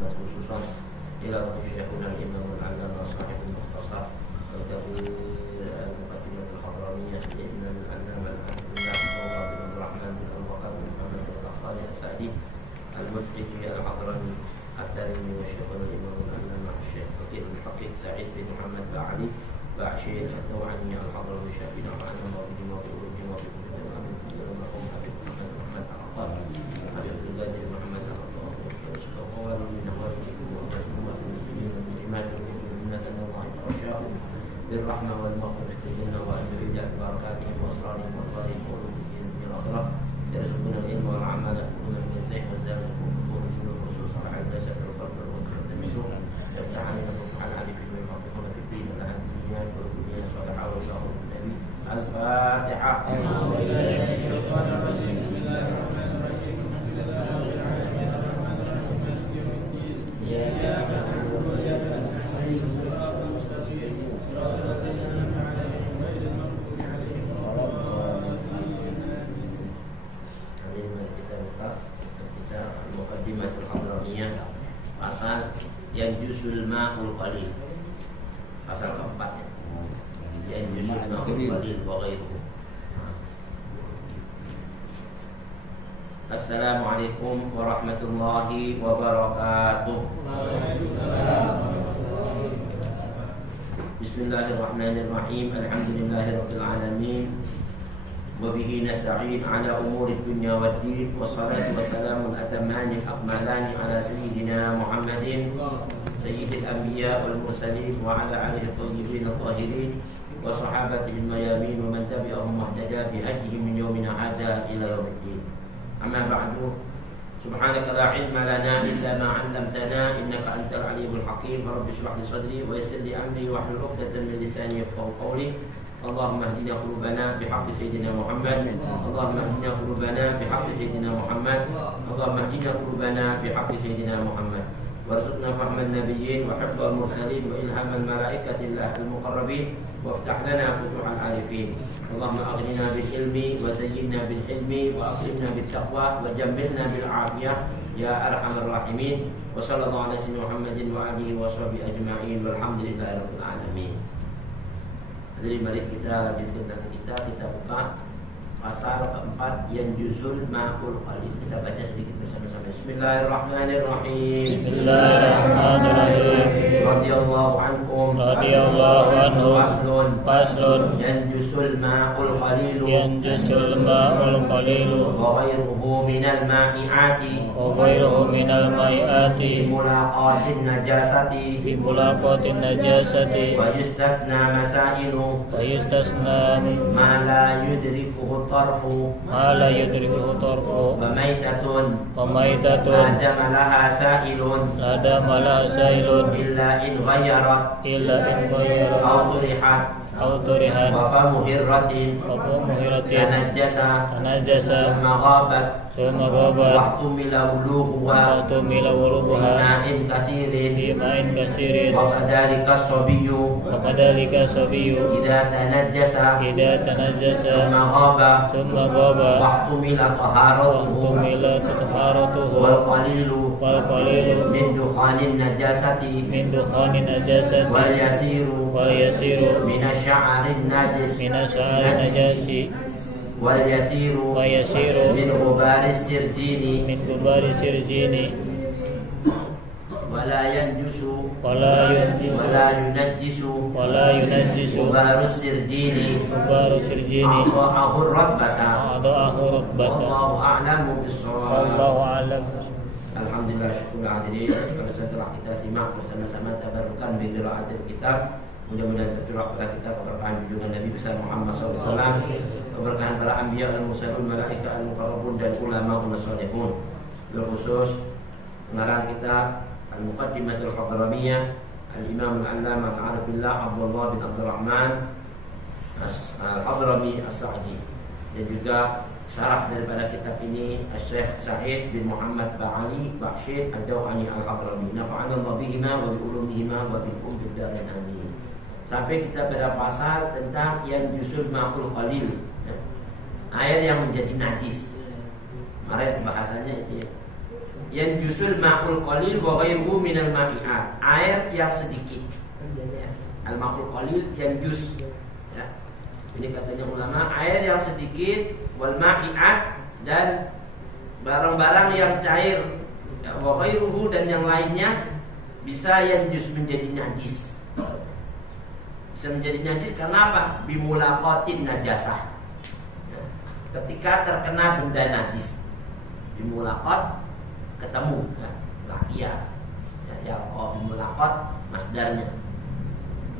خصوصا إلى شيخنا الإمام العلامة صاحب المختصر وتقول المقدمة الحضرمية للإمام العلامة الحمد لله الله بن عبد الرحمن بن أبي بكر بن محمد بن الخالد السعدي المتقي الحضرمي الترمذي وشيخنا الإمام العلامة الشيخ فقيه المحقق سعيد بن محمد بن علي باشير الدوعني الحضرمي شافعي وعن الله بن وبه وبه المرحوم حبيب محمد عقاب حبيب الغادر محمد عقاب وقال من نوائبكم وجزموا المسلمين والمسلمات والمؤمنين أن الله يتغشاهم بالرحمة والمغفرة لنا وأن يجعل بركاتهم وأسرارهم وأخبارهم وعلومهم في الآخرة يرزقنا العلم والعمل يكون من الزيح والزلزال والقبور من الخصوص على عدة سبع الفرد والتمسوا يفتح علينا فتح العلي بهم يحققون في الدين لها الدنيا والدنيا الصالحة والله النبي الفاتحة. Pasal yang jusul ma'ul qalil, pasal keempat ya. Yang jusul ma'ul qalil wa ghairuhu. Assalamualaikum warahmatullahi wabarakatuh. Bismillahirrahmanirrahim. Alhamdulillahirabbil alamin. وبه نستعين على أمور الدنيا والدين والصلاة والسلام الأتمان الأكملان على سيدنا محمد سيد الأنبياء والمرسلين وعلى آله الطيبين الطاهرين وصحابته الميامين ومن تبعهم واهتدى بهديهم من يومنا هذا إلى يوم الدين. أما بعد سبحانك لا علم لنا إلا ما علمتنا إنك أنت العليم الحكيم. رب اشرح لي صدري ويسر لي أمري واحلل عقدة من لساني يفقهوا قولي. اللهم اهدنا قلوبنا بحق سيدنا محمد. اللهم اهدنا قلوبنا بحق سيدنا محمد. اللهم اهدنا قلوبنا بحق سيدنا محمد. وارزقنا فهم النبيين وحفظ المرسلين وإلهام الملائكة الله المقربين وافتح لنا فتوح العارفين. اللهم أغننا بالعلم وزينا بالحلم وأكرمنا بالتقوى وجملنا بالعافية يا أرحم الراحمين. وصلى الله على سيدنا محمد وآله وصحبه أجمعين والحمد لله رب العالمين. Jadi mari kita lanjutkan kita buka pasal keempat yang juzul ma'ul qalil. Kita baca sedikit bersama-sama. Bismillahirrahmanirrahim. Bismillahirrahmanirrahim. Radhiyallahu anhum. Radhiyallahu anhum. Faslun yang juzul ma'ul qalil. Yang juzul ma'ul qalil. Wa ghairuhu minal ma'iati. Wa ghairuhu minal ma'iati. Mulaqatin najasati. Bi mulaqatin najasati. Wa yustathna masailu. Wa yustasna ma la yudrikuhu tarfu. ma la yudrikuhu tarfu. Wa maitatun. Wa maitatun. Ada malaha sailun. Ada malaha sailun. Illa in ghayyarat. Illa in ghayyarat. Aw turihat. Aw turihat. Wa famu hirratin. Wa muhiratin. Tanajjasa. Tanajjasa. Thumma ghabat. Summa ghabat. Wahtumila wuluhuha. Wahtumila wuluhuha. Bima'in kathirin. Bima'in kathirin. Wa kadhalika as-sabiyyu. Wa kadhalika as-sabiyyu. Idza tanajjasa. Idza tanajjasa. Thumma ghaba. Thumma ghaba. Wahtumila taharatuhu. Wahtumila taharatuhu. Wal qalilu. Wal qalilu. Min dukhanin najasati. Min dukhanin najasati. Wal yasiru. Wal yasiru. Min asy'arin najis. Min asy'arin najasi. Wal yasiru. Wa yasiru. Min ghubaris sirjini. Min gubari sirjini. Wala yanjusu. Wala yunjisu. Wala yunajjisu. Wala yunajjisu. Ghubarus sirjini. Gubaru sirjini. A'dha'ahu ratbata. A'dha'ahu ratbata. Wallahu a'lamu bis-shawab. Wallahu a'lam. Alhamdulillah, syukur hadirin. Setelah kita simak bersama-sama tabarukan bi qiraatil kitab, mudah-mudahan tercurah kepada kita keberkahan junjungan Nabi besar Muhammad SAW, keberkahan para anbiya dan mursalun, malaika al-muqarrabun dan ulama as-salihun. Khusus pengarang kita Al-Muqaddimatul Hadramiyah Al-Imam Al-Allamah Al-Arif Billah Abdullah bin Abdurrahman Al-Hadrami As-Sa'di, dan juga syarah daripada kitab ini Syekh Sa'id bin Muhammad Ba'ali Ba'syid Ad-Dawani Al-Hadrami. Nafa'ana Allah bihima wa bi'ulumihima wa bi'um biddarin amin. Sampai kita pada pasal tentang yang jusul ma'ul qalil, air yang menjadi najis. Kemarin pembahasannya itu ya. yanjusul ma'ul qalil wa ghairuhu minal ma'i'at. Air yang sedikit. Al-ma'ul qalil yanjus. Ya. Ini katanya ulama, air yang sedikit wal ma'i'at dan barang-barang yang cair, ya, wa ghairuhu dan yang lainnya bisa yanjus menjadi najis. Bisa menjadi najis karena apa? Bimulaqatin najasah. Ya. Ketika terkena benda najis. Bimulaqat ketemu, ya, lakia, ya, bimulaqat masdarnya.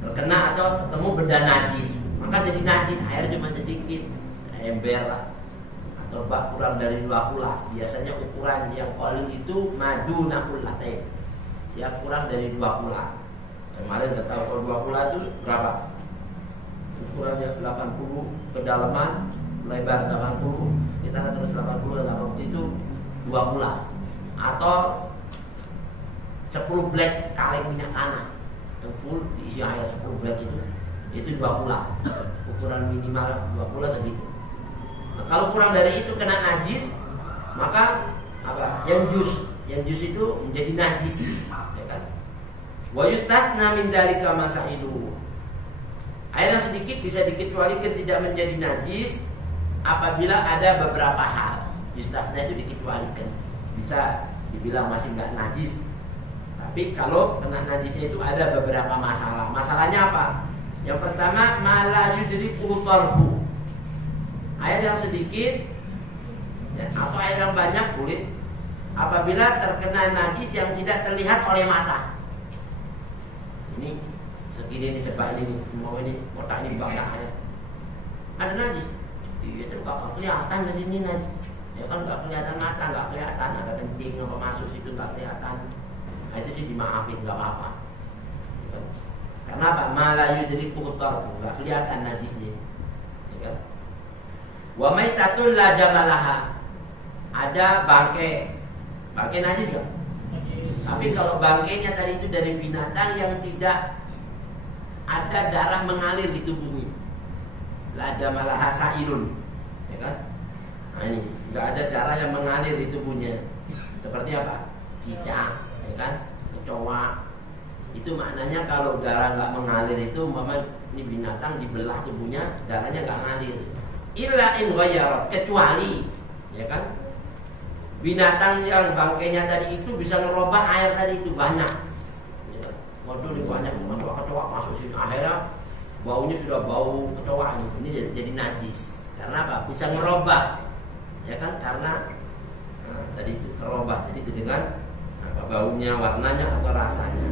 Terkena atau ketemu benda najis, maka jadi najis. Air cuma sedikit, ember lah, atau bak kurang dari 2 kula. Biasanya ukuran yang qalil itu madu nakulatain, ya kurang dari 2 kula. Kemarin kita tahu kalau 2 kula itu berapa? Ukurannya 80, kedalaman lebar 80, sekitar 180 itu 2 kula. Atau 10 blek kali minyak tanah yang full diisi air 10 blek itu 2 kula. Ukuran minimal 2 kula segitu. Nah, kalau kurang dari itu kena najis, maka apa? Yang jus itu menjadi najis, ya kan? Wa yustathna min dzalika masailu. Air yang sedikit bisa dikecualikan tidak menjadi najis apabila ada beberapa hal. Yustathna itu dikecualikan. Bisa dibilang masih enggak najis. Tapi kalau kena najisnya itu ada beberapa masalah. Masalahnya apa? Yang pertama, mala yudriku tarhu. Air yang sedikit, ya, atau air yang banyak boleh apabila terkena najis yang tidak terlihat oleh mata. Ini segini nih, sebab ini mau ini kotak ini banyak air. Ada najis. Iya, itu enggak kelihatan dari ini najis. Ya kan enggak kelihatan mata, enggak kelihatan ada kencing apa masuk situ, enggak kelihatan. Nah, itu sih dimaafin, enggak apa-apa. Ya kan? Karena apa? Mala yudriku tarhu, enggak kelihatan najisnya. Ya kan? Wa maitatul la jamalaha. Ada bangkai. Bangkai najis enggak? Tapi kalau bangkainya tadi itu dari binatang yang tidak ada darah mengalir di tubuhnya. La jamalaha sa'irun. Ya kan? Nah ini, enggak ada darah yang mengalir di tubuhnya. Seperti apa? Cicak, ya kan? Kecoa. Itu maknanya kalau darah enggak mengalir itu umpama ini binatang dibelah tubuhnya, darahnya enggak ngalir. Illa in ghayarat, kecuali, ya kan? Binatang yang bangkainya tadi itu bisa ngerubah air tadi itu banyak. Ya, waduh ini banyak kecoa masuk sini. Akhirnya baunya sudah bau kecoa ini jadi najis. Karena apa? Bisa ngerubah. Ya kan? Karena tadi itu ngerubah tadi itu dengan apa, baunya, warnanya atau rasanya.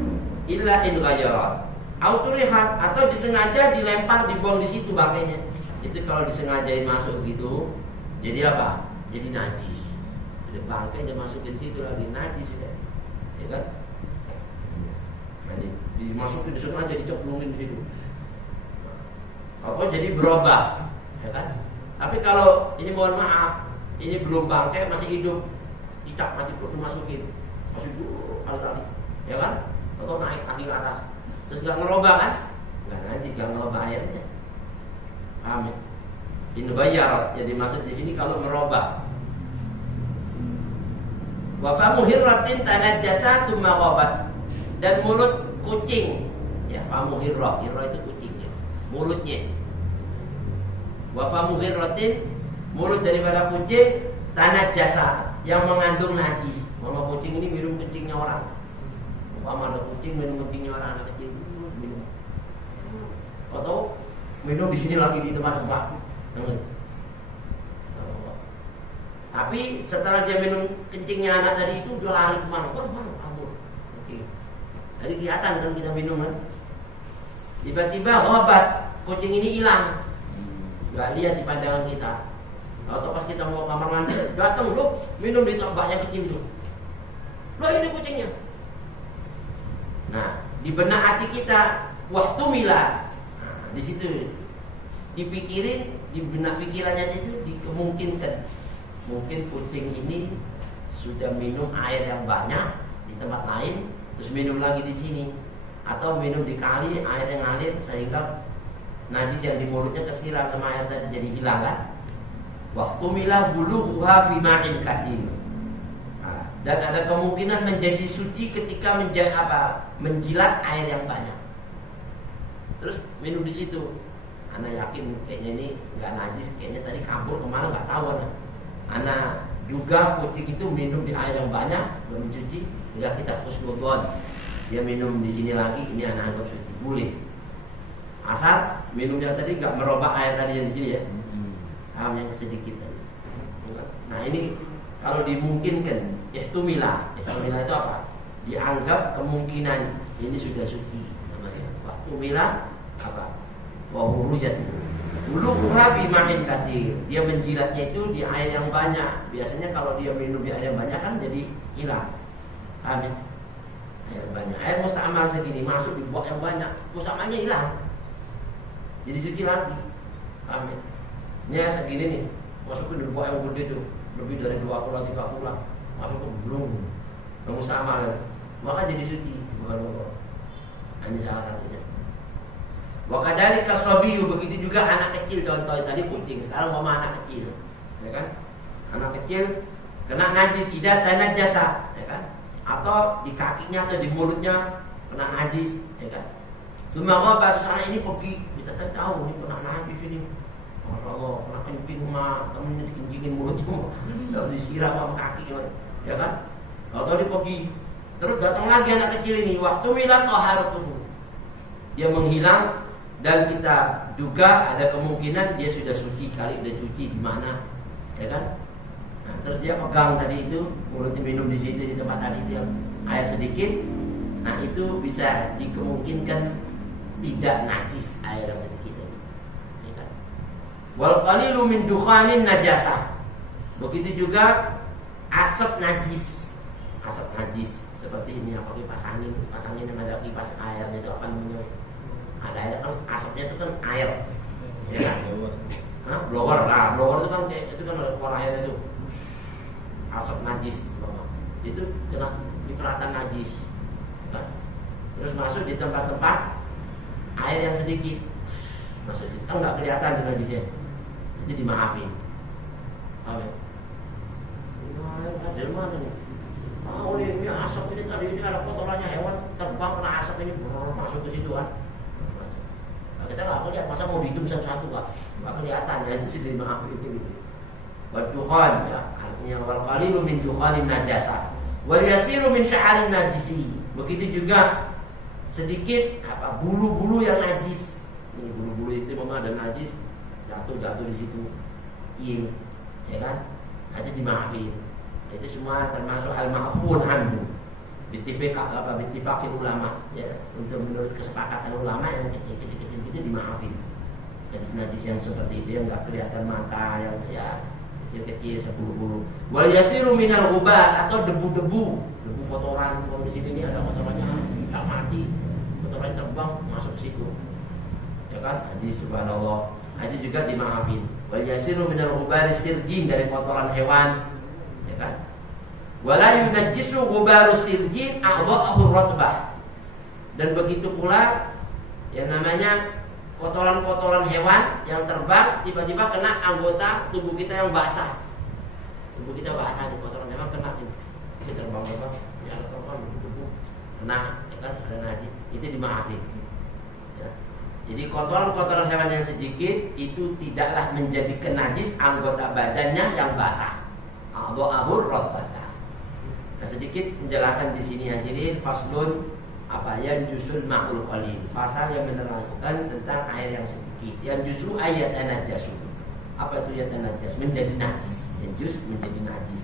Illa in ghayarat. Auturihat atau disengaja dilempar, dibuang di situ bangkainya. Itu kalau disengajain masuk gitu, jadi apa? Jadi najis. Jadi bangkainya masukin situ lagi najis sudah, ya kan? Nah, ini dimasukin disengaja dicemplungin di situ. Atau jadi berubah, ya kan? Tapi kalau ini mohon maaf, ini belum bangkai masih hidup, cicak masih perlu dimasukin, masih dulu kali-kali, ya kan? Atau naik kaki ke atas, terus nggak ngerubah kan? Nggak najis, nggak ngerubah airnya. Amin. In ghayarat, jadi maksud di sini kalau merubah. Wa famu hirratin tanajjasa tsumma ghabat. Dan mulut kucing, ya famu hirrah itu kucingnya, mulutnya. Wa famu hirratin, mulut daripada kucing tanajjasa yang mengandung najis. Mama kucing ini minum kencingnya orang. Umpama ada kucing minum kencingnya orang, anak kecil minum. Atau minum di sini lagi di tempat-tempat. Tapi setelah dia minum kencingnya anak tadi itu, dia lari kemana? Kemana? Kabur. Oke. Jadi kelihatan kan kita minum kan. Tiba-tiba obat kucing ini hilang. Gak lihat di pandangan kita. Atau pas kita mau kamar mandi, datang lu minum di tempat yang kecil itu. Loh ini kucingnya. Nah, di benak hati kita waktu mila. Nah, di situ dipikirin, di benak pikirannya itu dikemungkinkan mungkin kucing ini sudah minum air yang banyak di tempat lain, terus minum lagi di sini, atau minum di kali air yang ngalir sehingga najis yang di mulutnya kesiram sama air tadi jadi hilang kan? Waktu milah bulu buha fi ma'in kathir. Nah, dan ada kemungkinan menjadi suci ketika menjilat air yang banyak. Terus minum di situ. Ana yakin kayaknya ini nggak najis, kayaknya tadi kabur kemana nggak tahu. Ana juga kucing itu minum di air yang banyak, belum dicuci, nggak kita husnudzon. Dia minum di sini lagi, ini ana anggap suci, boleh. Asal minumnya tadi nggak merubah air tadi yang di sini ya, yang sedikit tadi. Nah ini kalau dimungkinkan, ihtumilah itu apa? Dianggap kemungkinan ini sudah suci namanya. Waktu milah apa? Wahurujat. Dulu urabi main kathir. Dia menjilatnya itu di air yang banyak. Biasanya kalau dia minum di air yang banyak kan jadi hilang. Paham ya? Air banyak. Air musta'mal segini masuk di buah yang banyak, usamanya hilang. Jadi suci lagi. Paham ya? Ini segini nih, masukin di buah yang gede tuh, lebih dari 2 kula 3 kula, masuk ke belum. Musta'mal. Maka jadi suci. Ini salah satunya. Wakadari kasrobiyu, begitu juga anak kecil. Contoh tadi kucing, sekarang mama anak kecil, ya kan? Anak kecil kena najis, idah tanah jasa, ya kan? Atau di kakinya atau di mulutnya kena najis, ya kan? Cuma baru sana ini pergi, kita tahu ini kena najis ini. Masya Allah, kena kencing mah, temennya dikencingin mulutnya, lalu disiram sama kaki, ya kan? Atau dia pergi, terus datang lagi anak kecil ini, waktu milat taharatuhu, dia menghilang. Dan kita juga ada kemungkinan dia sudah suci kali, udah cuci di mana, ya kan? Nah, terus dia pegang tadi itu, mulutnya minum di situ di tempat tadi itu air sedikit. Nah itu bisa dikemungkinkan tidak najis air yang sedikit tadi, ya kan? Wal qalilu min dukhanin najasah. Begitu juga asap najis, seperti ini apa kipas angin yang ada kipas air itu apa namanya? Ada air kan, asapnya itu kan air, ya kan? Blower itu kan keluar air itu, asap najis, itu kena diperhatikan najis, kan? Terus masuk di tempat-tempat air yang sedikit, masuk kan nggak kelihatan di najisnya, itu dimaafin. Amin. Dari mana nih? Ini asap ini tadi ini ada kotorannya hewan terbang kena asap ini masuk ke situ kan? Kita nggak lihat, masa mau bikin satu-satu nggak kelihatan, ya itu sih dimaafin itu gitu. Wadukhan, ya artinya wal qalilu min dukhanin najasa, wal yasiru min sya'arin najisi. Begitu juga sedikit bulu-bulu yang najis. Ini bulu-bulu itu memang ada najis, jatuh di situ, ya kan? Aja dimaafin. Itu semua termasuk al-ma'fun anhu. Bittifaqil ulama, ya, untuk menurut kesepakatan ulama yang kecil-kecil itu dimaafin. Jadi najis yang seperti itu yang nggak kelihatan mata, yang ya kecil-kecil sepuluh. Wal yasiru minal ghubar, atau debu kotoran. Kalau di sini ada kotorannya nggak mati, kotoran terbang masuk ke situ, ya kan? Hadis subhanallah, hadis juga dimaafin. Wal yasiru minal ghubar sirjin, dari kotoran hewan, ya kan? Wala yunajjisu ghubarus sirjin a'dha'ahu ratbah. Dan begitu pula yang namanya kotoran-kotoran hewan yang terbang tiba-tiba kena anggota tubuh kita yang basah. Tubuh kita basah, di kotoran hewan kena ini. Kita terbang ya ada terbang tubuh kena, ya kan, ada najis, itu dimaafin. Ya. Jadi kotoran-kotoran hewan yang sedikit itu tidaklah menjadikan najis anggota badannya yang basah. A'dha'ahu ratbah. Nah, sedikit penjelasan di sini hadirin, faslun yang jusul ma'ul qalil, fasal yang menerangkan tentang air yang sedikit. Yang justru ayat anajasu. Apa itu ayat anajas? Menjadi najis. Yang jus menjadi najis.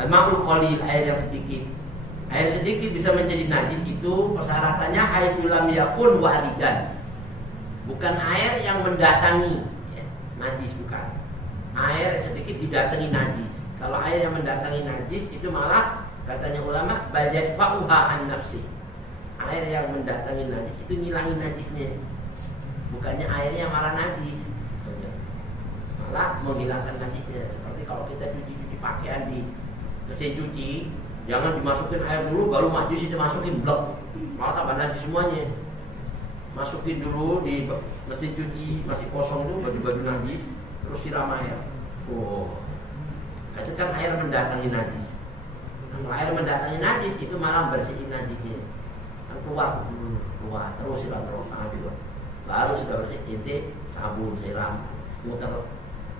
Al ma'ul qalil, air yang sedikit. Air sedikit bisa menjadi najis itu persyaratannya haitsu lam yakun waridan. Bukan air yang mendatangi, ya, najis bukan. Air sedikit didatangi najis. Kalau air yang mendatangi najis itu malah katanya ulama bajat fa'uha an nafsi. Air yang mendatangi najis itu ngilangin najisnya. Bukannya airnya malah najis, malah menghilangkan najisnya. Seperti kalau kita cuci pakaian di mesin cuci, jangan dimasukin air dulu baru najis itu masukin blok, malah tambah najis semuanya. Masukin dulu di mesin cuci masih kosong tuh baju-baju najis, terus siram air. Itu kan air mendatangi najis. Kalau air mendatangi najis itu malah bersihin najisnya. Kan keluar terus siram terus juga. Lalu sudah bersih, inti sabun siram, muter,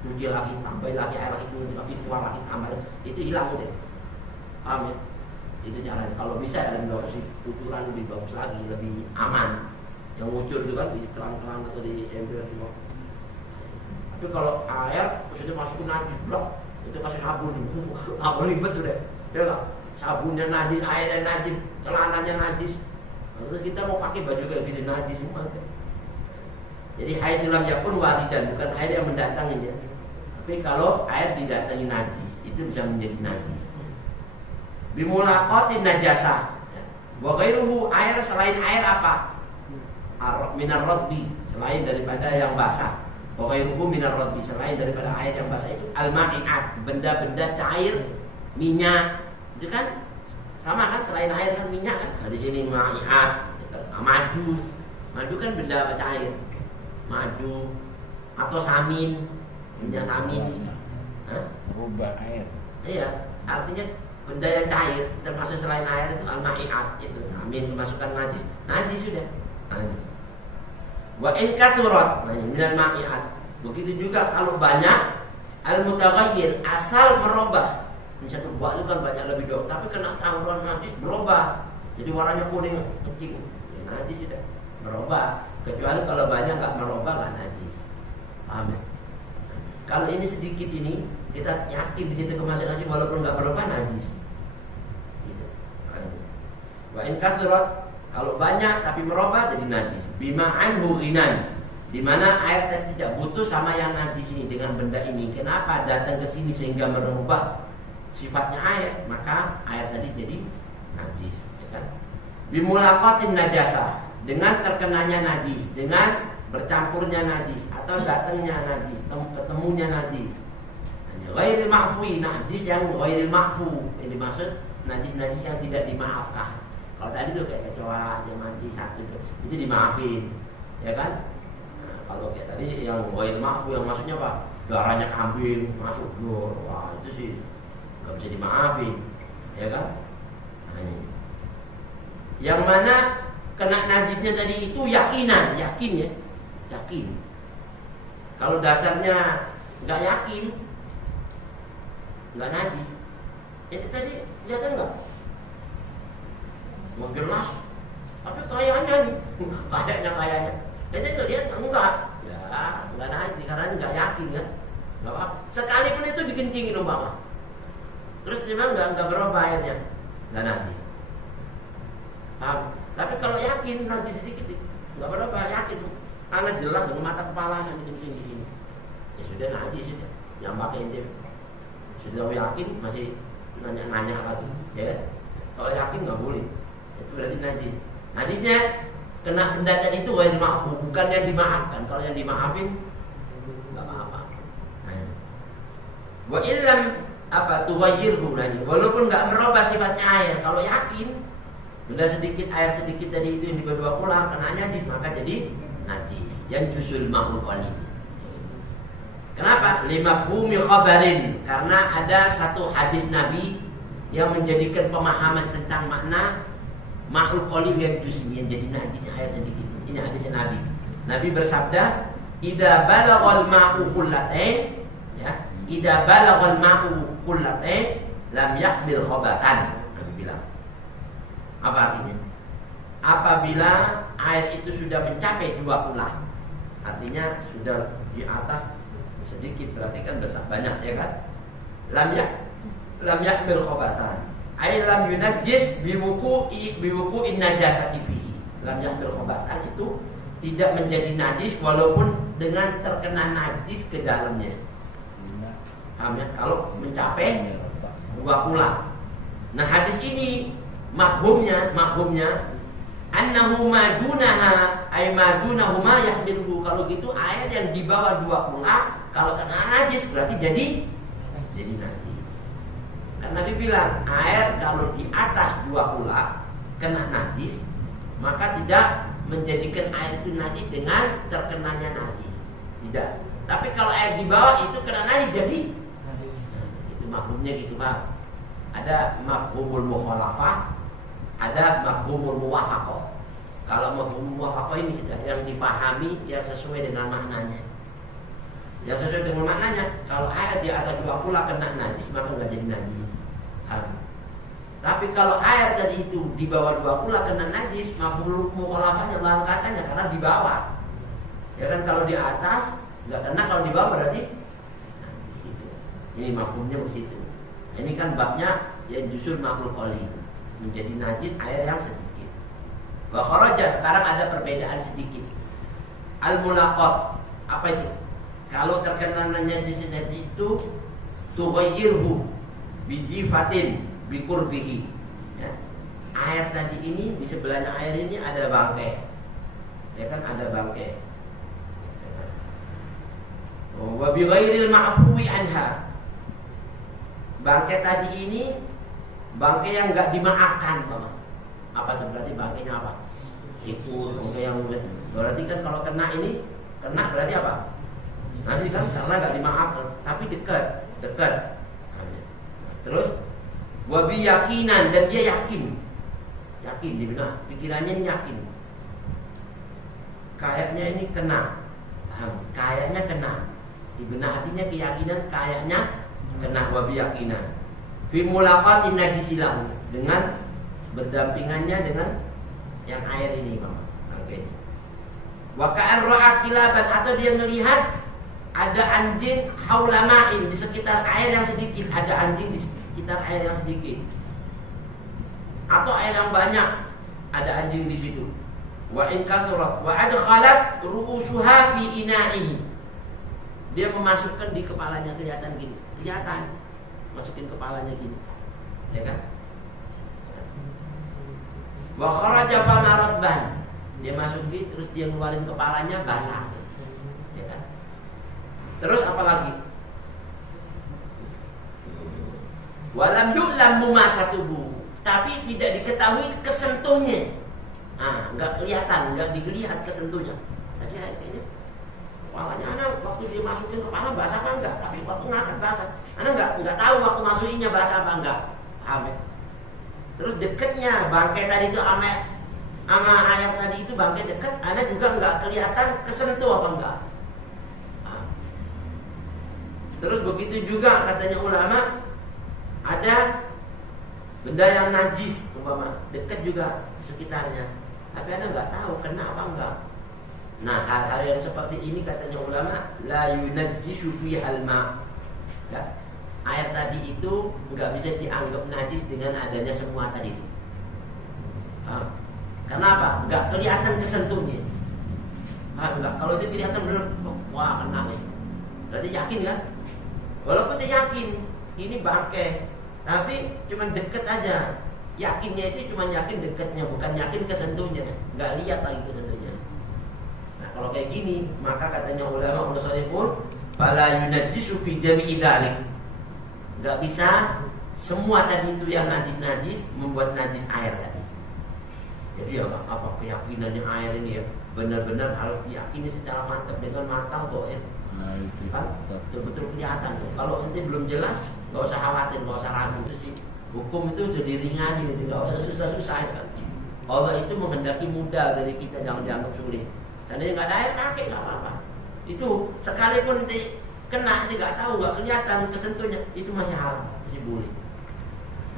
cuci lagi, tambah lagi air lagi, cuci lagi, keluar lagi, tambah, itu hilang udah. Paham ya? Itu caranya. Kalau bisa ya lebih bagus, kucuran lebih bagus lagi, lebih aman. Yang ngucur itu kan di terang-terang atau di ember di bawah. Tapi kalau air, maksudnya masukin najis blok, itu kasih sabun, sabun ribet udah. Ya nggak? Sabunnya najis, airnya najis, celananya najis. Lalu kita mau pakai baju kayak gini najis semua. Jadi haid lam yakun waridan, bukan air yang mendatangi ya. Tapi kalau air didatangi najis, itu bisa menjadi najis. Bimulaqatin najasah. Wa ghairuhu, air selain air apa? Minar radbi, selain daripada yang basah. Wa ghairuhu minar radbi, selain daripada air yang basah itu al-ma'iat, benda-benda cair, minyak. Itu kan sama kan, selain air kan minyak kan. Nah, di sini ma'iat, madu. Madu kan benda apa cair. Madu atau samin, minyak samin, berubah air. Iya, artinya benda yang cair, termasuk selain air itu al-ma'iat, itu samin dimasukkan najis sudah. Wa in kathurat, minal ma'iat. Begitu juga kalau banyak al-mutaghayyir, asal merubah. Misalnya buah itu kan banyak lebih dok, tapi kena campuran najis berubah, jadi warnanya kuning kencing, ya najis sudah berubah. Kecuali kalau banyak nggak merubah nggak najis. Paham ya? Kalau ini sedikit ini kita yakin di situ kemasukan najis walaupun nggak merubah najis. Gitu. Wa in kathurat, kalau banyak tapi merubah jadi najis. Bima'an hurinan, di mana air tadi tidak butuh sama yang najis ini dengan benda ini. Kenapa datang ke sini sehingga merubah sifatnya air, maka air tadi jadi najis. Ya kan? Bimulaqatin najasah, dengan terkenanya najis, dengan bercampurnya najis atau datangnya najis, ketemunya najis. Ghairil ma'fui, najis yang ghairil ma'fu, ini maksud najis-najis yang tidak dimaafkan. Kalau tadi tuh kayak kecoa yang mati satu itu dimaafin, ya kan? Nah, kalau kayak tadi yang ghairil ma'fu, yang maksudnya apa? Darahnya kambing masuk nur, wah itu sih nggak bisa dimaafin, ya kan? Nah, ini. Yang mana kena najisnya tadi itu yakinan, yakin ya, yakin. Kalau dasarnya nggak yakin, nggak najis. Itu tadi kelihatan nggak? Mau jelas, tapi kayaknya nih, kayaknya. Jadi itu lihat enggak, ya nggak najis karena nggak yakin kan, nggak apa. Sekalipun itu dikencingin umpama, terus memang nggak berubah airnya, nggak najis. Paham? Tapi kalau yakin nanti sedikit nggak berapa yakin, karena jelas dengan mata kepala nanti kencing di sini, ya sudah najis sudah, yang pakai ente sudah yakin masih nanya lagi, ya. Kalau yakin nggak boleh, itu berarti najis. Najisnya kena benda tadi itu yang dimaafkan, bukan yang dimaafkan. Kalau yang dimaafin nggak apa-apa. Wa illam apa tuwayyirhu, walaupun nggak merubah sifatnya air, kalau yakin benda sedikit air sedikit tadi itu yang dibawa pulang kena najis, maka jadi najis. Yang jusul ma'ul qalil. Kenapa? Limafhumi khabarin, karena ada satu hadis Nabi yang menjadikan pemahaman tentang makna ma'ul qalil yang juz ini yang jadi najis air sedikit. Ini hadis Nabi. Nabi bersabda, "Idza balaghal ma'u qullatain," ya, "idza balaghal ma'u qullatain lam yahmil khabatan." Nabi bilang. Apa artinya? Apabila air itu sudah mencapai 2 kulah, artinya sudah di atas sedikit, berarti kan besar banyak, ya kan? Lam yahmil khabatan, ay lam yunajjis biwuku in najasati fihi. Lam yahmil khabatan itu tidak menjadi najis walaupun dengan terkena najis ke dalamnya. Paham ya? Kalau mencapai 2 kulah. Nah, hadis ini Mahumnya annahu madunaha ay madunahuma yahmilhu. Kalau gitu air yang di bawah 2 kulah kalau kena najis berarti jadi najis. Kan Nabi bilang air kalau di atas 2 kulah kena najis, maka tidak menjadikan air itu najis dengan terkenanya najis. Tidak. Tapi kalau air di bawah itu kena najis jadi itu mahumnya gitu, Pak. Ada mafhumul mukhalafah, ada mafhumul muwafaqah. Kalau mafhumul muwafaqah ini sudah yang dipahami yang sesuai dengan maknanya. Yang sesuai dengan maknanya, kalau air di atas 20 kena najis maka nggak jadi najis. Tapi kalau air tadi itu di bawah 20 kena najis, mafhumul mukhalafahnya dalam katanya karena di bawah. Ya kan, kalau di atas nggak kena, kalau di bawah berarti najis gitu. Ini mafhumnya begitu. Ini kan babnya yang justru makhluk qali, menjadi najis air yang sedikit. Wa kharaja, sekarang ada perbedaan sedikit. Al-mulaqat, apa itu? Kalau terkena najis itu tughayyirhu bijifatin biqurbihi. Ya. Air tadi ini di sebelahnya air ini ada bangkai. Ya kan, ada bangkai. Wa bi ghairil ma'fuwi anha. Bangkai tadi ini bangkai yang enggak dimaafkan, Bapak. Apa itu berarti bangkainya apa? Ikut bangkai yang berarti kan kalau kena ini, kena berarti apa? Nanti kan karena enggak dimaafkan, tapi dekat. Terus wabi yakinan, dan dia yakin di benak, pikirannya ini yakin. Kayaknya ini kena. Kayaknya kena. Di benak hatinya keyakinan kayaknya kena, wabi yakinan. Fi mulaqatin najisilahu, dengan berdampingannya dengan yang air ini, Bang. Oke. Wa ka'an ra'a kilaban, atau dia melihat ada anjing haulama'in di sekitar air yang sedikit, ada anjing di sekitar air yang sedikit. Atau air yang banyak, ada anjing di situ. Wa in kasurat wa adkhalat ru'usuha fi ina'ihi. Dia memasukkan di kepalanya, kelihatan gini. Kelihatan masukin kepalanya gini. Ya kan? Wa kharaja famaradban. Dia masukin terus dia ngeluarin kepalanya basah. Ya kan? Terus apa lagi? Walam yu'lam mumasatuhu, tapi tidak diketahui kesentuhnya. Enggak kelihatan, enggak dilihat kesentuhnya. Tadi kayaknya kepalanya anak waktu dia masukin kepala basah apa enggak, tapi waktu ngangkat basah. Anak enggak tahu waktu masukinnya basah apa enggak. Paham ya? Terus dekatnya bangkai tadi itu sama air tadi itu bangkai dekat, anak juga enggak kelihatan kesentuh apa enggak. Terus begitu juga katanya ulama, ada benda yang najis umpama dekat juga sekitarnya, tapi anda nggak tahu kena apa enggak. Nah, hal-hal yang seperti ini katanya ulama la yunajjisu fihal ma. Ya. Air tadi itu nggak bisa dianggap najis dengan adanya semua tadi itu. Kenapa? Nggak kelihatan kesentuhnya. Enggak, kalau itu kelihatan benar, wah kena nih. Berarti yakin kan? Walaupun dia yakin ini bangkai, tapi cuma deket aja. Yakinnya itu cuma yakin dekatnya, bukan yakin kesentuhnya. Nggak lihat lagi kesentuhnya. Nah, kalau kayak gini, maka katanya ulama mutasawwifun, fala yunajjisu fi jami'i dzalik. Nggak bisa semua tadi itu yang najis-najis membuat najis air tadi. Jadi ya apa keyakinannya air ini ya benar-benar harus diyakini secara mantap dengan mata atau kan betul-betul kelihatan tuh. Kalau nanti belum jelas, nggak usah khawatir, nggak usah ragu. Itu sih hukum itu sudah diringani, nggak usah susah-susah kan. Allah itu menghendaki mudah dari kita, jangan dianggap sulit. Tandanya nggak ada air pakai nggak apa-apa. Itu sekalipun nanti kena, nanti nggak tahu, nggak kelihatan kesentuhnya, itu masih halal, masih boleh,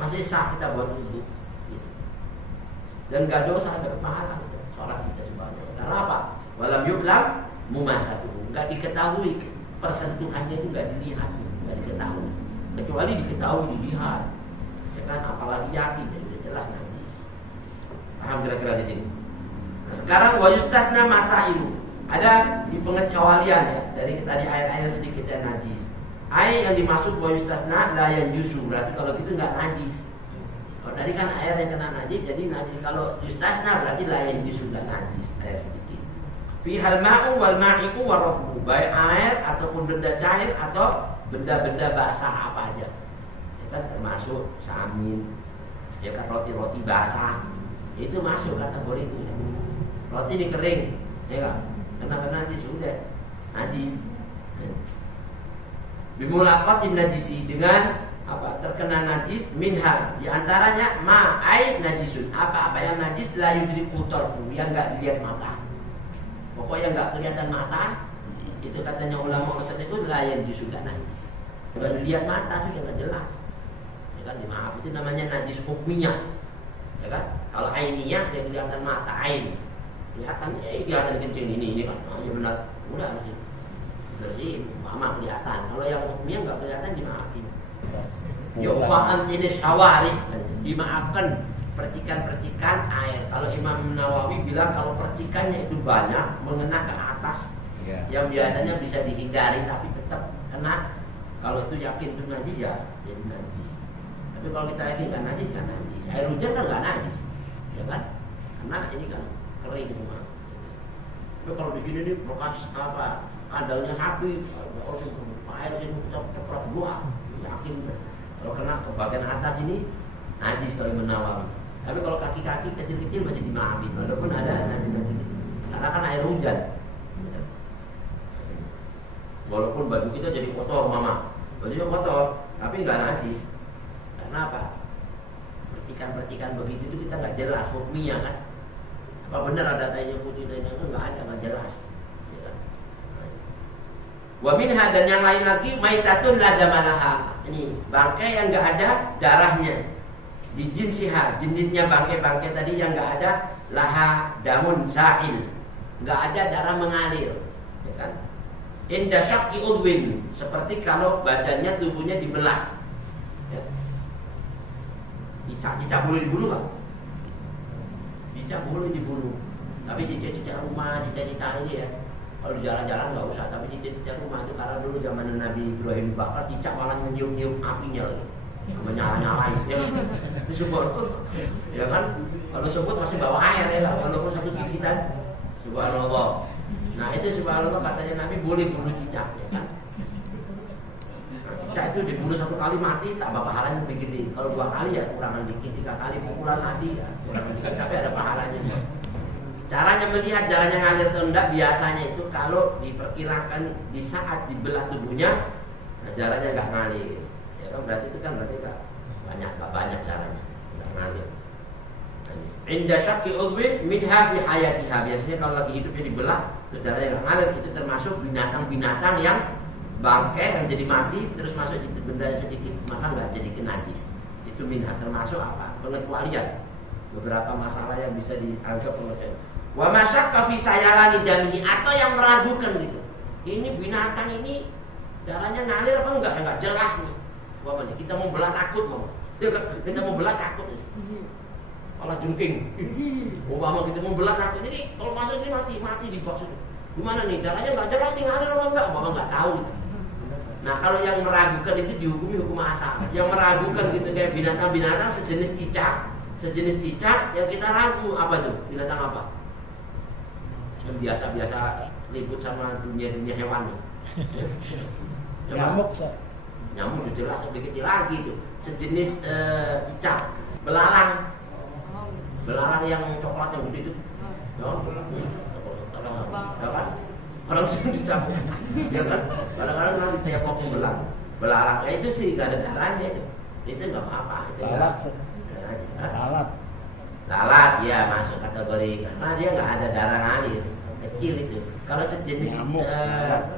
masih sah kita buat wudhu. Dan nggak dosa, ada pahala sholat kita semuanya. Karena apa? Walam yu'lam mumasatuhu, nggak diketahui persentuhannya itu, nggak dilihat, nggak diketahui. Kecuali diketahui dilihat, ya kan? Apalagi yakin, ya sudah jelas najis. Paham kira-kira di sini? Nah, sekarang wayustatna masailu, ada di pengecualian ya dari tadi air-air sedikit yang najis. Air yang dimasuk wayustatna la yanjusu, berarti kalau gitu nggak najis. Kalau tadi kan air yang kena najis, jadi najis. Kalau yustasna berarti la yanjusu, nggak najis, air sedikit. Fihal ma'u wal ma'iku warotbu, baik air ataupun benda cair atau benda-benda basah apa aja, ya kan, termasuk samin, ya kan, roti-roti basah itu masuk kategori itu ya. Roti ini kering, ya kan, kena najis sudah najis. Bimulaqatin najisi, dengan apa terkena najis minha di antaranya ma'ai najisun, apa-apa yang najis la yudriku tarfu, yang enggak dilihat mata. Pokoknya enggak kelihatan mata, itu katanya ulama usul itu la najis, enggak najis. Enggak dilihat mata itu enggak jelas. Ya kan, maaf, itu namanya najis hukmiyah. Ya kan? Kalau ainiyah yang kelihatan mata ain. Kelihatan kencing ini kan. Oh, ya benar. Udah bersih, mama kelihatan. Kalau yang hukmiyah enggak kelihatan dimaafin. Yu'fa'an ini syawari, dimaafkan percikan-percikan air. Kalau Imam Nawawi bilang kalau percikannya itu banyak mengena ke atas, yang biasanya bisa dihindari tapi tetap kena. Kalau itu yakin itu najis ya jadi najis. Tapi kalau kita yakin kan najis, kan najis. Air hujan kan nggak najis, ya kan? Karena ini kan kering semua. Tapi kalau di sini nih bekas apa? Kandangnya sapi, air ini cepat buah, yakin. Kalau kena ke bagian atas ini najis kalau Imam Nawawi. Tapi kalau kaki-kaki kecil-kecil masih dimaafin walaupun ada najis-najis. Karena kan air hujan. Walaupun baju kita jadi kotor, mama, bajunya kotor, tapi nggak najis. Karena apa? Percikan-percikan begitu itu kita nggak jelas hukminya kan. Apa benar ada tanya putih, tanya nggak ada, nggak jelas. Ya kan? Wa minha, dan yang lain lagi maitatun la damalaha. Ini bangkai yang nggak ada darahnya. Di jinsiha, jenisnya bangkai-bangkai tadi yang nggak ada laha damun sa'il, nggak ada darah mengalir, ya kan? Inda syaqi udwin, seperti kalau badannya tubuhnya dibelah. Ya. Cicak boleh dibunuh nggak? Cicak boleh dibunuh. Tapi cicak-cicak rumah, cicak-cicak ini ya, kalau di jalan-jalan nggak usah. Tapi cicak-cicak rumah itu karena dulu zaman Nabi Ibrahim bakar, cicak malah meniup-niup apinya lagi, menyala-nyalain. Ya. Itu ya kan? Kalau sebut masih bawa air ya, walaupun satu gigitan. Subhanallah. Nah itu subhanallah katanya Nabi boleh bunuh cicak, ya kan? Nah, cicak itu dibunuh satu kali mati, tambah pahalanya lebih gede. Kalau 2 kali ya kurangan dikit, 3 kali pukulan mati ya kurangan dikit, tapi ada pahalanya. Caranya melihat darahnya ngalir atau enggak biasanya itu kalau diperkirakan di saat dibelah tubuhnya, nah, darahnya nggak ngalir. Ya kan berarti itu kan berarti nggak banyak darahnya, nggak ngalir. Inda syaqi udwin minha fi hayatiha, biasanya kalau lagi hidupnya dibelah terus darahnya nggak ngalir, itu termasuk binatang-binatang yang bangkai yang jadi mati terus masuk di benda sedikit maka nggak jadi najis. Itu minha, termasuk apa? Pengecualian beberapa masalah yang bisa dianggap pengecualian. Wa masyaqqa fi sayalani damihi, atau yang meragukan gitu. Ini binatang ini darahnya ngalir apa enggak? Enggak jelas nih. Wah, kita mau belah takut mau. Kita mau belah takut. Malah jengking. Umpama kita mau belah takut. Jadi kalau masuk ini mati di box itu. Gimana nih? Darahnya enggak jelas nih, ngalir apa enggak? Umpama enggak tahu gitu. Nah, kalau yang meragukan itu dihukumi hukum asal. Yang meragukan gitu kayak binatang-binatang sejenis cicak yang kita ragu apa tuh? Binatang apa? Yang biasa-biasa ribut sama dunia hewan nih. Nyamuk, nyamuk itu jelas lebih kecil lagi itu. Sejenis cicak, belalang yang coklat yang gede itu. Ya kan? Orang sering dicapuk, ya kan? Kadang-kadang kalau ditepok belalang, ya itu sih gak ada darahnya itu. Itu nggak apa-apa. Itu lalat, ya masuk kategori karena dia nggak ada darah ngalir, kecil itu. Kalau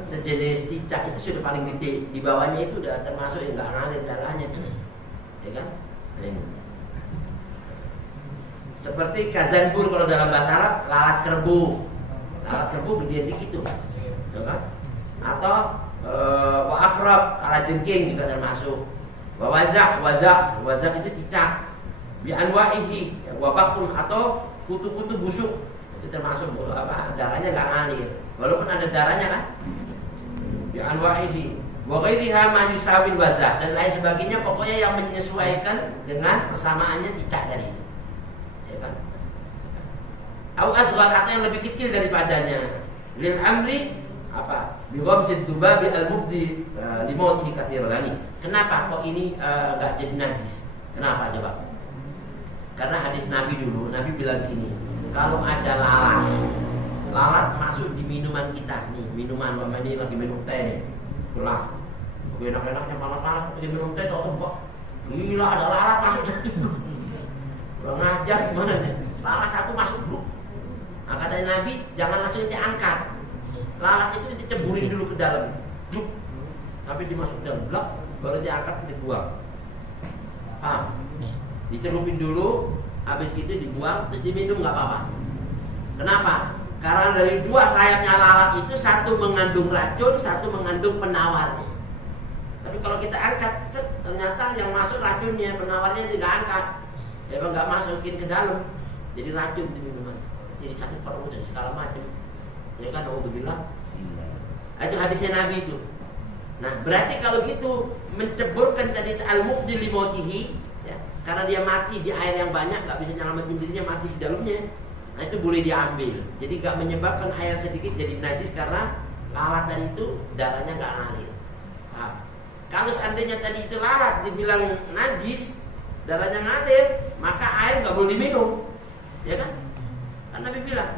sejenis cicak itu sudah paling gede, di bawahnya itu udah termasuk yang nggak ngalir darahnya tuh, ya kan? Nah, ini. Seperti kazanbur kalau dalam bahasa Arab, lalat kerbu gede dikit tuh, ya kan? Atau wa akrab, kalajengking juga termasuk. Wazak itu cicak. Bi anwa'ihi, wabakun atau kutu-kutu busuk itu termasuk apa? Darahnya nggak ngalir, walaupun ada darahnya kan. Bi anwa'ihi, wa ghairiha ma yusawil wazak, dan lain sebagainya, pokoknya yang menyesuaikan dengan persamaannya cicak tadi, ya kan? Au asghar, atau yang lebih kecil daripadanya. Lil amri apa? Bi ghamzid dubabi al-mubdi limautihi katsirani. Kenapa kok ini nggak jadi najis? Kenapa coba? Karena hadis Nabi dulu, Nabi bilang gini, kalau ada lalat masuk di minuman kita nih, minuman ini lagi minum teh nih, belah, enak-enaknya panas-panas lagi minum teh, tahu kok Gila, ada lalat masuk satu. Kurang ajar gimana nih? Lalat satu masuk dulu. Nah, kata Nabi, jangan langsung diangkat. Lalat itu diceburin dulu ke dalam. Bluk. Sampai dimasuk dalam blok, baru diangkat dibuang. Paham? Dicelupin dulu, habis itu dibuang, terus diminum nggak apa-apa. Kenapa? Karena dari dua sayapnya lalat itu satu mengandung racun, satu mengandung penawarnya. Tapi kalau kita angkat, ternyata yang masuk racunnya, penawarnya tidak angkat. Ya nggak masukin ke dalam, jadi racun di minuman. Jadi sakit perut dan segala macam. Ya kan, alhamdulillah. Itu hadisnya Nabi itu. Nah, berarti kalau gitu menceburkan tadi al-mubdil li mautihi, ya, karena dia mati di air yang banyak, nggak bisa nyelamatin dirinya, mati di dalamnya. Nah, itu boleh diambil. Jadi nggak menyebabkan air sedikit jadi najis karena lalat tadi itu darahnya nggak ngalir. Nah, kalau seandainya tadi itu lalat dibilang najis, darahnya ngalir, maka air nggak boleh diminum, ya kan? Kan Nabi bilang,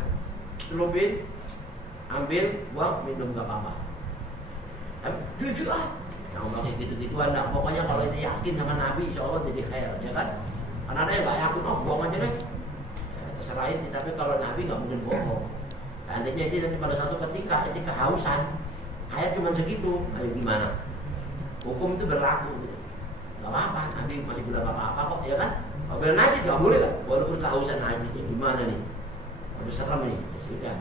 celupin, ambil, buang, minum nggak apa-apa. Tapi jujur yang pakai gitu-gituan, nah, pokoknya kalau itu yakin sama Nabi, insya Allah jadi khair, ya kan? Karena ada yang nggak yakin, buang aja deh. Ya, terserah itu, tapi kalau Nabi nggak mungkin bohong. Seandainya itu nanti pada suatu ketika itu kehausan, air cuma segitu, ayo gimana? Hukum itu berlaku, gitu. Nggak apa-apa, Nabi masih bilang apa-apa kok, ya kan? Kalau bilang najis nggak boleh kan? Walaupun kehausan najisnya gimana nih? Habis serem nih, ya sudah.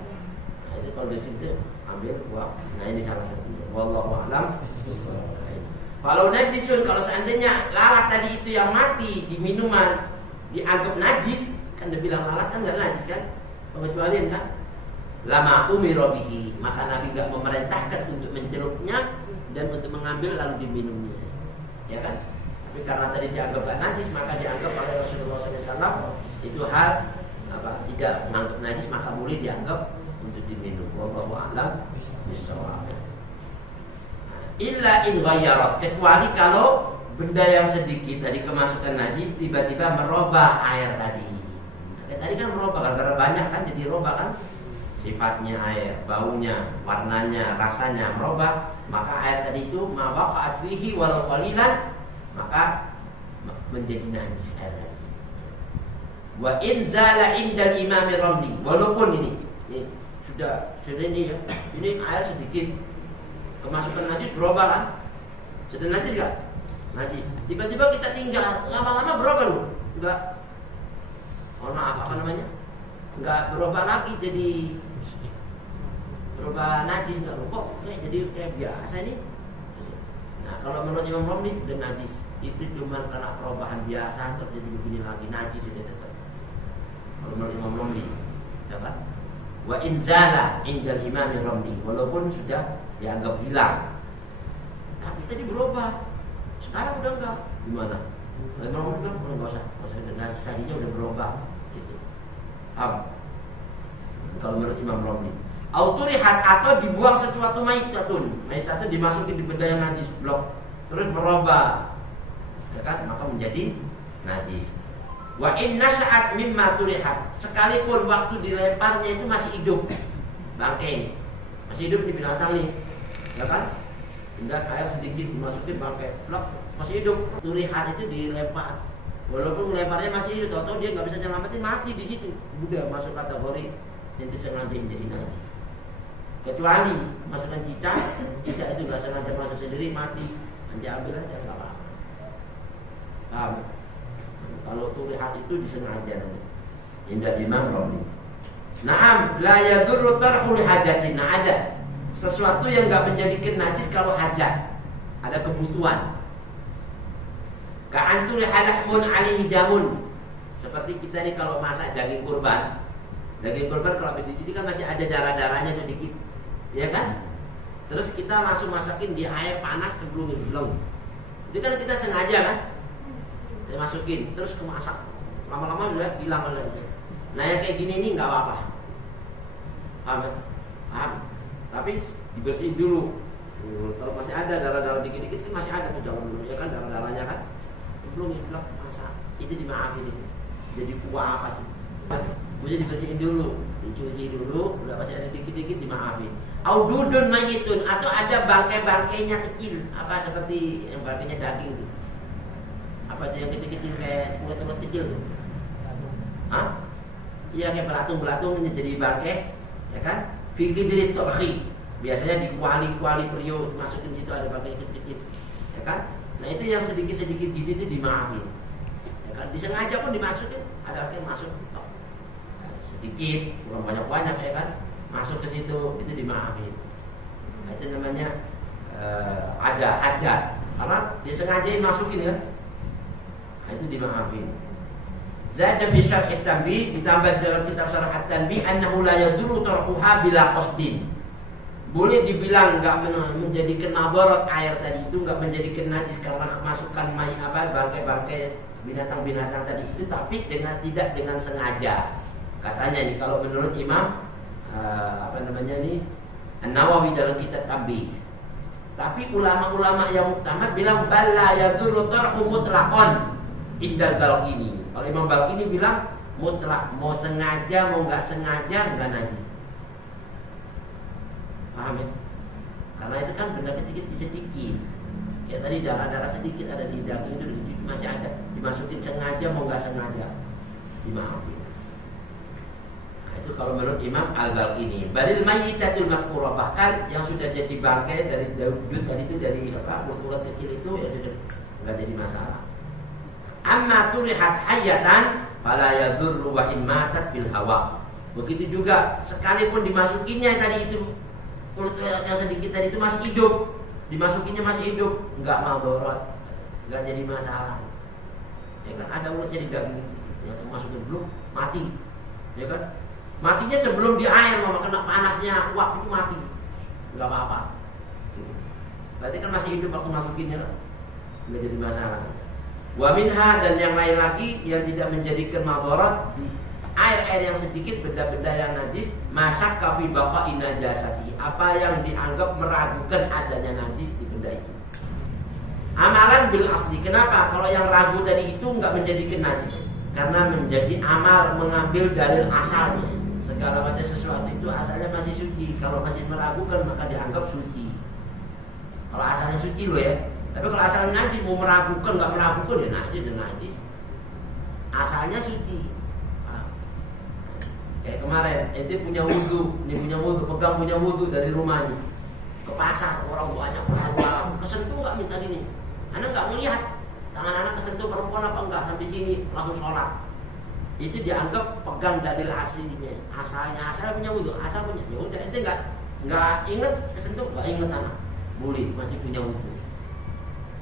Nah, itu kalau di situ ambil buang. Nah, ini salah satunya. Wallahu a'lam. Kalau najisun, kalau seandainya lalat tadi itu yang mati di minuman dianggap najis, kan dia bilang lalat kan nggak najis kan? Pengecualian kan? Lama umiro bihi, maka Nabi nggak memerintahkan untuk mencelupnya dan untuk mengambil lalu diminumnya, ya kan? Tapi karena tadi dianggap nggak najis, maka dianggap oleh Rasulullah SAW itu hal apa? Tidak menganggap najis, maka boleh dianggap untuk diminum. Wallahu a'lam bishawab. Illa in ghayyarat, kecuali kalau benda yang sedikit tadi kemasukan najis tiba-tiba merubah air tadi. Nah, tadi kan merubah, karena banyak kan jadi robah kan, sifatnya air, baunya, warnanya, rasanya merubah, maka air tadi itu ma waqa'at fihi walau qalilan, maka menjadi najis air tadi. Wa in zala indal imam Ramli, walaupun ini sudah ini ya, ini air sedikit kemasukan najis berubah kan? Sudah najis gak? Najis. Tiba-tiba kita tinggal, lama-lama berubah loh. Enggak. Oh maaf, apa namanya? Enggak berubah lagi jadi berubah najis, enggak kok jadi kayak biasa ini. Nah, kalau menurut Imam Romli udah najis. Itu cuma karena perubahan biasa terjadi begini lagi, najis sudah tetap. Kalau menurut Imam Romli, ya kan? Wa inzala indal imam Romli, walaupun sudah dianggap hilang, tapi tadi berubah. Sekarang udah enggak. Gimana? Imam Romli bilang enggak usah dan tadinya udah berubah gitu. Kalau menurut Imam Romli, auturihat atau dibuang sesuatu maitatun dimasukin di benda yang najis blok, terus berubah, ya kan? Maka menjadi najis. Wa inna sa'at mimma turihat, sekalipun waktu dilemparnya itu masih hidup, bangkai masih hidup di binatang nih, ya kan? Hingga air sedikit dimasukin bangkai blok masih hidup, turihat itu dilempar, walaupun lemparnya masih hidup, atau dia nggak bisa nyelamatin, mati di situ, udah masuk kategori yang sengaja menjadi najis. Kecuali masukkan cicak itu nggak sengaja masuk sendiri, mati, nanti ambil aja nggak apa-apa. Paham? Kalau turihat itu disengaja namanya. Indah Imam Romli. Naam, la yadurru tarhul hajatin. Nah, ada sesuatu yang enggak menjadikan najis kalau hajat, ada kebutuhan. Ka'antul halahmun alaihi damun. Seperti kita nih kalau masak daging kurban. Daging kurban kalau habis dicuci kan masih ada darah-darahnya sedikit. Ya kan? Terus kita langsung masakin di air panas cemplungin belum. Itu kan kita sengaja kan? Masukin terus kemasak, lama-lama udah hilang lagi. Nah yang kayak gini nih nggak apa-apa, paham? Paham? Tapi dibersihin dulu. Kalau masih ada darah-darah dikit-dikit kan masih ada tuh dalam dulu ya kan, darah-darahnya kan belum masak, itu dimaafin itu. Jadi kuah apa tuh? Mesti dibersihin dulu, dicuci dulu, udah masih ada dikit-dikit dimaafin. Aududun mayitun, atau ada bangkai-bangkainya kecil, apa seperti yang bangkainya daging tuh. Apa Apa aja yang kecil-kecil kayak ulat-ulat kecil tuh? Hah? Iya, kayak belatung-belatung jadi bangkai, ya kan? Fikir diri torhi. Biasanya di kuali-kuali periuk masukin situ ada bangkai kecil-kecil, ya kan? Nah itu yang sedikit-sedikit gitu itu dimaafin, ya kan? Disengaja pun dimasukin, ada yang masuk sedikit, bukan banyak-banyak, ya kan? Masuk ke situ itu dimaafin. Nah, itu namanya ada hajat, karena disengajain masukin kan? Nah, itu dimaafin. Zada bi syarh at-tanbih, ditambah dalam kitab syarh at-tanbih annahu la yadurru tarkuha bila qasdin. Boleh dibilang enggak menjadikan madarat air tadi itu, enggak menjadikan najis karena kemasukan bangkai-bangkai binatang-binatang tadi itu, tapi tidak dengan sengaja. Katanya nih kalau menurut Imam An-Nawawi dalam kitab Tanbih. Tapi ulama-ulama yang muktamad bilang balla yadurru tarku mutlaqan indal Balqini. Kalau Imam Balqini bilang mutlak, mau sengaja mau enggak sengaja enggak najis. Paham ya? Karena itu kan benda sedikit. Kayak tadi darah-darah sedikit ada di daging itu masih ada. Dimasukin sengaja mau enggak sengaja dimaafin. Nah, itu kalau menurut Imam Al-Balqini. Baril mayyitatul madhkurah, bahkan yang sudah jadi bangkai dari wujud tadi itu dari ulat kecil itu ya sudah enggak jadi masalah. Amma turihat hayatan fala yadurru wa in matat bil hawa. Begitu juga sekalipun dimasukinnya tadi itu ulat yang sedikit tadi itu masih hidup, dimasukinnya masih hidup, enggak madarat, enggak jadi masalah. Ya kan ada ulat jadi daging yang masukin belum mati, ya kan? Matinya sebelum di air, mama kena panasnya, wah itu mati, enggak apa-apa. Berarti kan masih hidup waktu masukinnya, enggak jadi masalah. Wa minha, dan yang lain lagi yang tidak menjadikan madarat di air-air yang sedikit, benda-benda yang najis, masyakka fi baqa'i najasati, apa yang dianggap meragukan adanya najis di benda itu. Amalan bil asli. Kenapa? Kalau yang ragu tadi itu enggak menjadikan najis, karena menjadi amal mengambil dalil asalnya. Segala macam sesuatu itu asalnya masih suci. Kalau masih meragukan maka dianggap suci. Kalau asalnya suci loh ya. Tapi kalau asalnya najis, mau meragukan enggak meragukan ya najis. Asalnya suci. Kayak kemarin, ente punya wudhu, pegang punya wudhu dari rumahnya ke pasar, orang banyak orang kesentuh nggak minta gini, anak nggak melihat tangan anak kesentuh perempuan apa enggak sampai sini langsung sholat, itu dianggap pegang dalil aslinya, asal punya wudhu, asal punya, ya udah ente nggak inget kesentuh, nggak inget anak, boleh masih punya wudhu.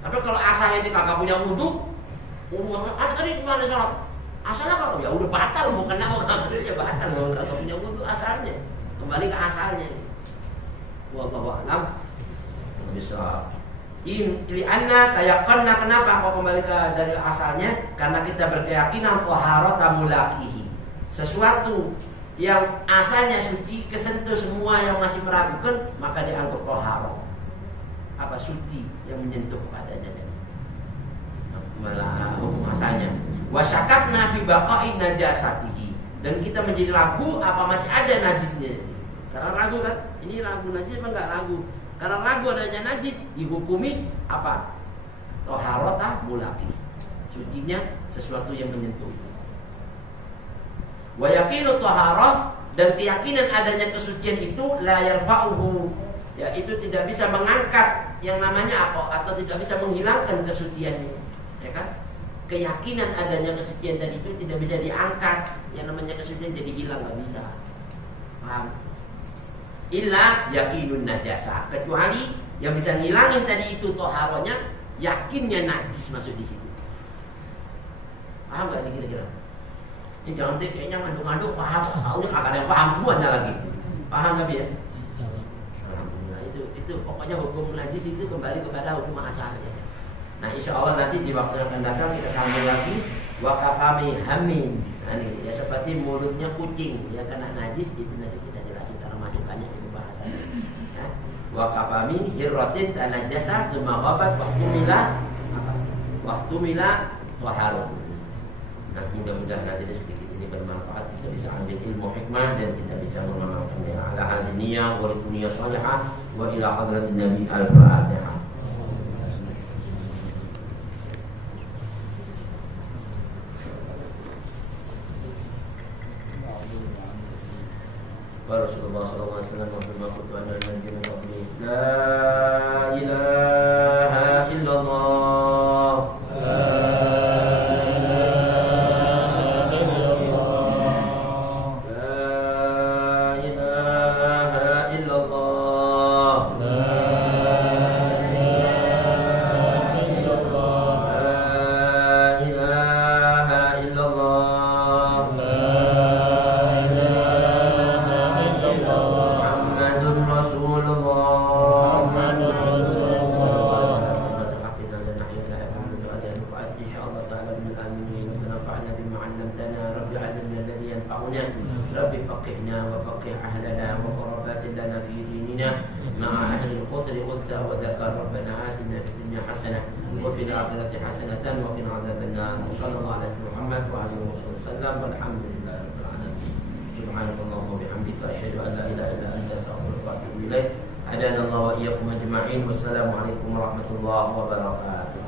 Tapi kalau asalnya ente kagak punya wudhu, anak tadi kemana sholat? Asalnya kalau ya udah batal, mau kena mau kagak ya batal, mau kagak punya wudhu asalnya, kembali ke asalnya. Wallahu a'lam. Bisa. Li anna tayaqqanna, kenapa kok kembali ke dari asalnya? Karena kita berkeyakinan taharata mulaqihi. Sesuatu yang asalnya suci kesentuh semua yang masih meragukan maka dianggap taharah. Apa suci yang menyentuh padanya tadi. Malah hukum asalnya. Wa syakakna fi baqa'i najasatihi, dan kita menjadi ragu apa masih ada najisnya. Karena ragu kan, ini ragu najis apa enggak ragu? Karena ragu adanya najis dihukumi apa? Taharata mulaqi. Sucinya sesuatu yang menyentuh. Wa yaqinu taharah, dan keyakinan adanya kesucian itu la yarfa'uhu, ya itu tidak bisa mengangkat yang namanya apa, atau tidak bisa menghilangkan kesuciannya, ya kan? Keyakinan adanya kesucian tadi itu tidak bisa diangkat, yang namanya kesucian jadi hilang, nggak bisa. Paham? Illa yakinun najasa, kecuali yang bisa ngilangin tadi itu toharonya, yakinnya najis masuk di situ. Paham nggak ini kira-kira? Ini jangan kayaknya ngandung-ngandung paham, udah kagak ada yang paham semuanya lagi. Paham tapi ya? Alhamdulillah, itu pokoknya hukum najis itu kembali kepada hukum asalnya. Nah insya Allah nanti di waktu yang akan datang kita sambung lagi. Wa kafami hamin. Nah ini ya seperti mulutnya kucing, ya kena najis, itu nanti kita jelasin karena masih banyak itu bahasanya. Ya. Wa kafami hirratin tanajasa tsumma ghabat waktu mila taharun. Nah mudah-mudahan nanti sedikit ini bermanfaat, kita bisa ambil ilmu hikmah dan kita bisa mengamalkannya. Ala hadiniyah wa dunia salihah wa ila hadratin Nabi al-Fatihah. Rasulullah sallallahu alaihi wasallam wa qultu anna nabiyyan qabli la ilaha illallah Rabbi faqihna wa faqih ahlana wa qarabatin lana fi dinina ma'a ahli al-qutri qulta wa dhakar rabbana atina fid dunya hasanah wa fil akhirati hasanatan wa qina adzaban nar. Sallallahu alaihi Muhammad wa alihi wasallam walhamdulillahi rabbil alamin. Subhanallah wa bihamdika asyhadu an la ilaha illa anta astaghfiruka wa atubu ilaik. Hadana Allah wa iyyakum ajma'in. Wassalamu alaikum warahmatullahi wabarakatuh.